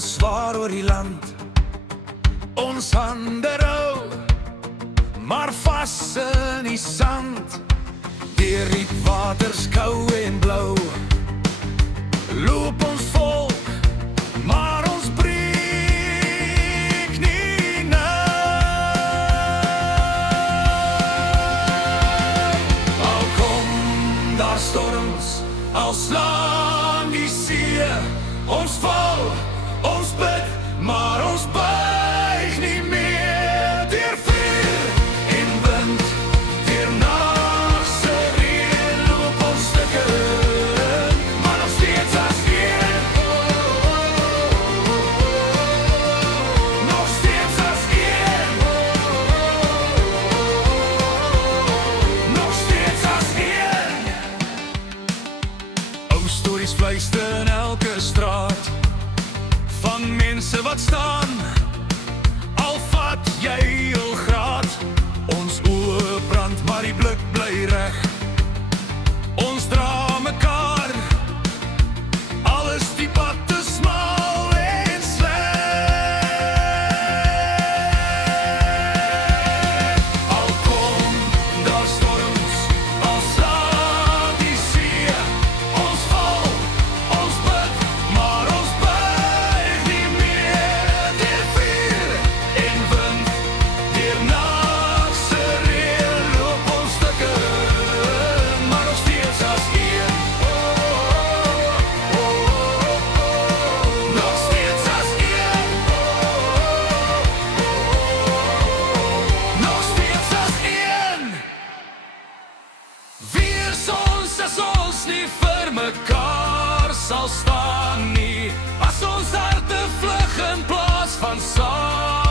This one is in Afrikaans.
swaar oor die land. Ons hande rou, maar vas in die sand. Deur rietwaters kou en blou loop ons volk, maar ons breek nie nou. Al kom daar storms, al slaan die see, ons val, ons bid, maar ons buig nie meer. Deur vuur en wind, deur nagse reën loop ons stukke, maar nog steeds as een. Nog steeds as een. Nog steeds as een. Ou stories fluister in elke straat, van mense wat staan, al vat jy heel graad. Ons oë brand, maar die blik bly reg. Ons dra mekaar, alles die pad te smal en sleg. Al kom daar storms, al slaan die see, ons val, ons bid, maar ons buig nie meer. Deur vuur en wind, deur nagse reën loop ons stukke, maar nog steeds as een. Nog steeds as een. Nog steeds as een. Wees ons as ons nie vir mekaar sal staan nie, as ons harte vlug in plaas van saam.